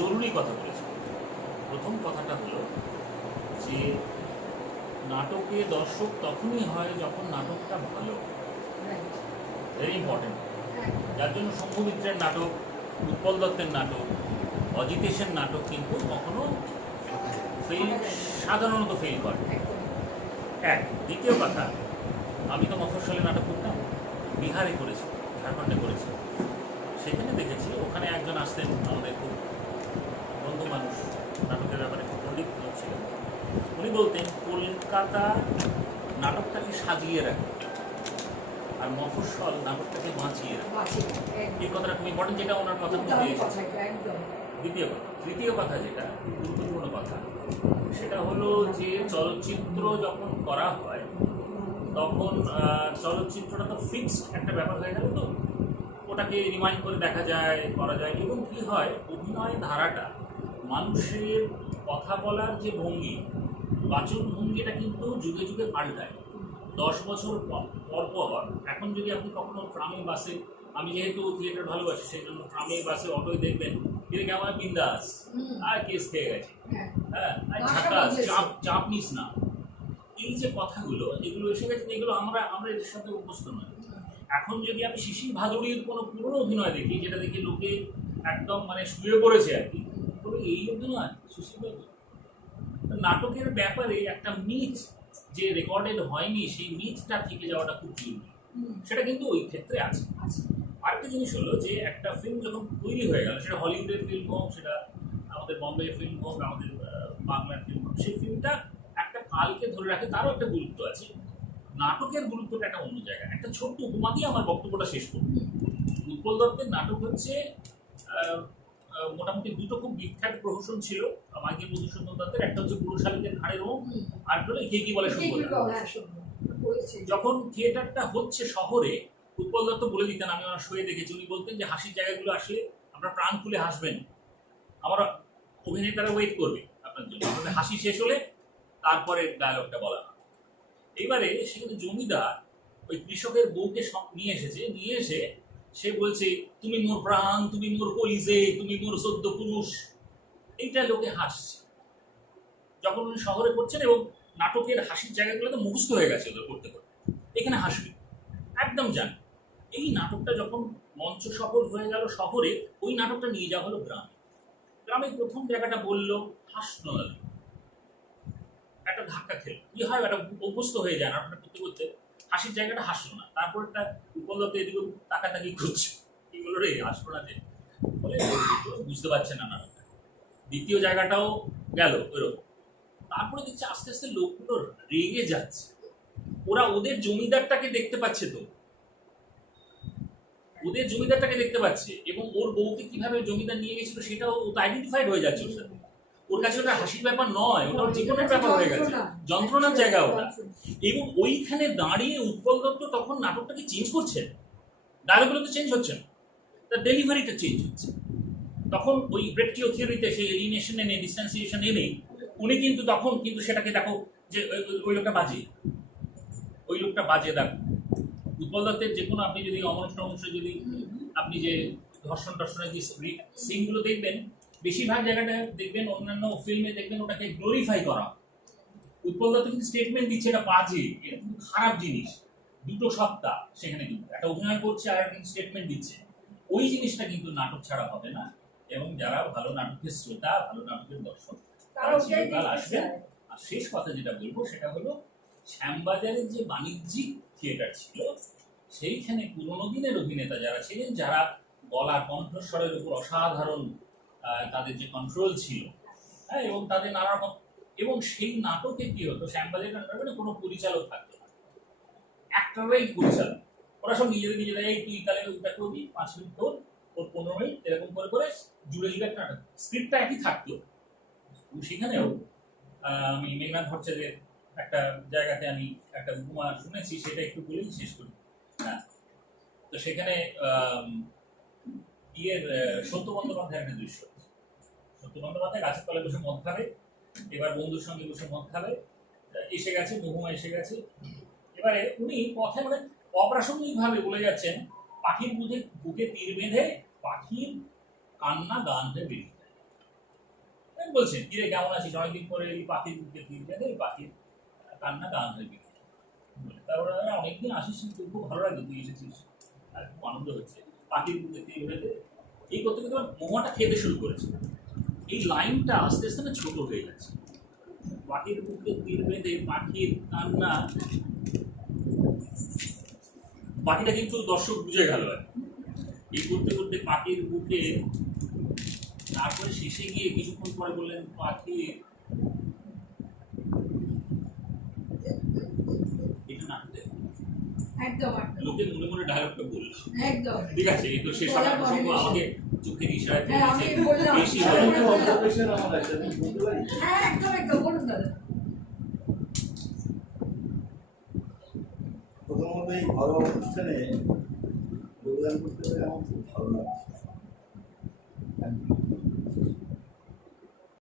জরুরি কথা বলেছি। প্রথম কথাটা হলো যে নাটকে দর্শক তখনই হয় যখন নাটকটা ভালো, ভেরি ইম্পর্টেন্ট। যার জন্য শম্ভু মিত্রের নাটক, উৎপল দত্তের নাটক, অজিতেশের নাটক কিন্তু কখনো ফেল, সাধারণত ফেল করে। এক, দ্বিতীয় কথা, আমি তো মফস্বলে নাটক করতাম, বিহারে করেছি, ঝাড়খণ্ডে করেছি। সেখানে দেখেছি ওখানে একজন আসতেন, আমাদের খুব বন্ধু মানুষ, নাটকের ব্যাপারে খুব পণ্ডিত ছিলেন। উনি বলতেন কলকাতা নাটকটাকে সাজিয়ে রাখে আর মফস্বল নাটকটাকে বাঁচিয়ে রাখে। এই কথাটা খুব ইম্পর্টেন্ট, যেটা ওনার কথা দ্বিতীয় কথা। তৃতীয় কথা যেটা গুরুত্বপূর্ণ কথা, সেটা হলো যে চলচ্চিত্র যখন করা হয় তখন চলচ্চিত্রটা তো ফিক্সড একটা ব্যাপার হয়ে গেল, তো ওটাকে রিমাইন্ড করে দেখা যায়, করা যায়। এবং কী হয়, অভিনয় ধারাটা, মানুষের কথা বলার যে ভঙ্গি, বাচন ভঙ্গিটা কিন্তু যুগে যুগে পাল্টায়। 10 বছর পর পর এখন যদি আপনি কখনো ট্রামে বাসে, আমি যেহেতু থিয়েটার ভালোবাসি সেই জন্য ট্রামে বাসে অটোয় দেখবেন এর কেমন বিন্দাস, আর কেস খেয়ে গেছে, হ্যাঁ, চাপ নিস না, এই যে কথাগুলো, এগুলো এসে গেছে। এগুলো আমরা এদের সাথে অভ্যস্ত নয়। এখন যদি আমি শিশির ভাদুড়ির কোনো পুরনো অভিনয় দেখি, যেটা দেখি লোকে একদম মানে শুয়ে পড়েছে আর কি, তবে এই অভিনয় শিশির ভাদুড়ি নাটকের ব্যাপারে একটা মিথ যে রেকর্ডেড হয়নি, সেই মিথটা থেকে যাওয়াটা খুব জরুরি। সেটা কিন্তু ওই ক্ষেত্রে আছে। আরেকটা জিনিস হলো যে একটা ফিল্ম যখন তৈরি হয়ে গেল, সেটা হলিউডের ফিল্ম হোক, সেটা আমাদের বম্বে ফিল্ম হোক, আমাদের বাংলার ফিল্ম হোক, সেই ফিল্মটা একটা কালকে ধরে রাখে, তারও একটা গুরুত্ব আছে। নাটকের গুরুত্বটা একটা অন্য জায়গায়। একটা ছোট্ট উপমা দিয়ে আমার বক্তব্যটা শেষ করব। উৎপল দত্তের নাটক হচ্ছে মোটামুটি দুটো খুব বিখ্যাত প্রহসন ছিল মাইকেল মধুসূদন দত্তের। একটা হচ্ছে পুরো শালিকের ঘাড়ের ও, আর হলো কে কি বলে সভ্যতা। যখন থিয়েটারটা হচ্ছে শহরে, উৎপল দত্ত বলে দিতেন, আমি ওনার শোয়ে দেখেছি, উনি বলতেন যে হাসির জায়গাগুলো আসলে আপনারা প্রাণ খুলে হাসবেন, আমার অভিনেতারা ওয়েট করবে আপনার জন্য, আপনাদের হাসি শেষ হলে তারপরে ডায়লগটা বলা। এবারে সেখানে জমিদার ওই কৃষকের বউকে নিয়ে এসেছে, নিয়ে এসে সে বলছে তুমি মোর প্রাণ, তুমি মোর কলিজে, তুমি মোর সদ্য পুরুষ। এইটা লোকে হাসছে যখন উনি শহরে করছেন, এবং নাটকের হাসির জায়গাগুলোতে মুখস্থ হয়ে গেছে ওদের করতে করতে, এখানে হাসবে একদম জান। এই নাটকটা যখন মঞ্চ সফল হয়ে গেল শহরে, ওই নাটকটা নিয়ে যাওয়া হলো গ্রামে। গ্রামে প্রথম জায়গাটা বললো হাসনো, একটা ধাক্কা খেলো, কি হয়, একটা অভ্যস্ত হয়ে যায় নাটকটা করতে করতে, হাসির জায়গাটা হাসলো না। তারপর একটা উপলব্ধ এদিকে তাকাতাকি করছে, এগুলো রে হাসলো না যে, বলে বুঝতে পারছে না নাটকটা। দ্বিতীয় জায়গাটাও গেল ওইরকম। তারপরে দেখছি আস্তে আস্তে লোকগুলো রেগে যাচ্ছে, ওরা ওদের জমিদারটাকে দেখতে পাচ্ছে, তো ওদের জমিদারটাকে দেখতে পাচ্ছে, এবং ওর বউকে কিভাবে জমিদার নিয়ে গেছিল সেটাও ও তো আইডেন্টিফাইড হয়ে যাচ্ছে ওর সাথে। ওর কাছে ওটা হাসির ব্যাপার নয়, ওটা ওর জীবনের ব্যাপার হয়ে গেছে, যন্ত্রণার জায়গা ওটা। এবং ওইখানে দাঁড়িয়ে উৎপল দত্ত তখন নাটকটাকে চেঞ্জ করছেন, ডায়লগুলো তো চেঞ্জ হচ্ছে না, তার ডেলিভারিটা চেঞ্জ হচ্ছে। তখন ওই ব্রেকটিও থিওরিতে সেই এলিনেশন এনে, ডিস্টেন্সিয়েশন এনে উনি কিন্তু তখন কিন্তু সেটাকে দেখো যে ওই লোকটা বাজে, ওই লোকটা বাজে। দেখো উৎপল দত্তের যে কোনো, আপনি যদি অমনুষ্ঠ যদি আপনি যে ধর্ষণ টর্ষণের যে সিনগুলো দেখবেন, বেশিরভাগ জায়গাটা দেখবেন, অন্যান্য ফিল্মে দেখবেন ওটাকে গ্লোরিফাই করা। উৎপল দত্ত কিন্তু স্টেটমেন্ট দিচ্ছে এটা বাজে, এটা কিন্তু খারাপ জিনিস, দুটো সত্তা সেখানে কিন্তু একটা অভিনয় করছে আর কিন্তু স্টেটমেন্ট দিচ্ছে। ওই জিনিসটা কিন্তু নাটক ছাড়া হবে না, এবং যারা ভালো নাটকের শ্রোতা, ভালো নাটকের দর্শক, তারা চিরকাল আসবেন। আর শেষ কথা যেটা বলবো সেটা হলো, শ্যামবাজারের যে বাণিজ্যিক থিয়েটার ছিল, সেইখানে পুরোনো দিনের অভিনেতা যারা ছিলেন, যারা গলা কণ্ঠস্বরের উপর অসাধারণ তাদের যে কন্ট্রোল ছিল, হ্যাঁ, এবং তাদের নানা রকম, এবং সেই নাটকে কি হতো, শ্যামবাজারের নাটকে কোনো পরিচালক থাকতো না, একটারাই পরিচালক। ওরা সব নিজেদের এই তুই তাহলে ওটা করবি, 5 মিনিট তোর, ওর 15 মিনিট, এরকম করে করে জুড়ে জুড়ে একটা নাটক, স্ক্রিপ্টটা একই থাকতো। সেখানেও আমি মেঘনাথ ভট্টাচার্যের একটা জায়গাতে আমি একটা উপমা শুনেছি, সেটা একটু বলেই শেষ করি। হ্যাঁ, তো সেখানে সত্য বন্দ্যোপাধ্যায়ের একটা দৃশ্য, সত্য বন্দ্যোপাধ্যায় গাছের তলায় বসে মদ খাবে, এবার বন্ধুর সঙ্গে বসে মদ খাবে, এসে গেছে মহুয়া, এসে গেছে। এবারে উনি কথায় মানে অপ্রাসঙ্গিক ভাবে বলে যাচ্ছেন, পাখির বুকে তীর বেঁধে পাখির কান্না গান হয়ে বেরিয়ে যায়। বলছেন কিরে কেমন আছিস, অনেকদিন পরে এই পাখির বুকে তীর বেঁধে পাখির কান্না গান হয়ে গেল। তারপরে অনেকদিন আসিস তুই, খুব ভালো লাগে তুই এসেছিস, আর খুব আনন্দ হচ্ছে পাখির বুকে তীর বেঁধে। এই করতে করতে মহুয়াটা খেতে শুরু করেছে। এই লাইনটা আস্তে আস্তে না ছোট হয়ে যাচ্ছে। পাখির বুকে তীর বেঁধে পাখির কান্না, পাখিটা কিন্তু দর্শক বুঝে গেল আর এই করতে করতে পাখির বুকে, তারপরে শেষে গিয়ে কিছুক্ষণ পরে বললেন পাখির, এটা নাটকে একদম লোকে মনে মনে ডায়লগটা বলল, একদম ঠিক আছে। এই তো শেষ প্রসঙ্গ আমাকে চোখের ইশারায় আমি বললাম বেশি হ্যাঁ একদম একদম বলুন দাদা। প্রথমত এই ঘরোয়া অনুষ্ঠানে যোগদান করতে পেরে আমার খুব ভালো লাগছে।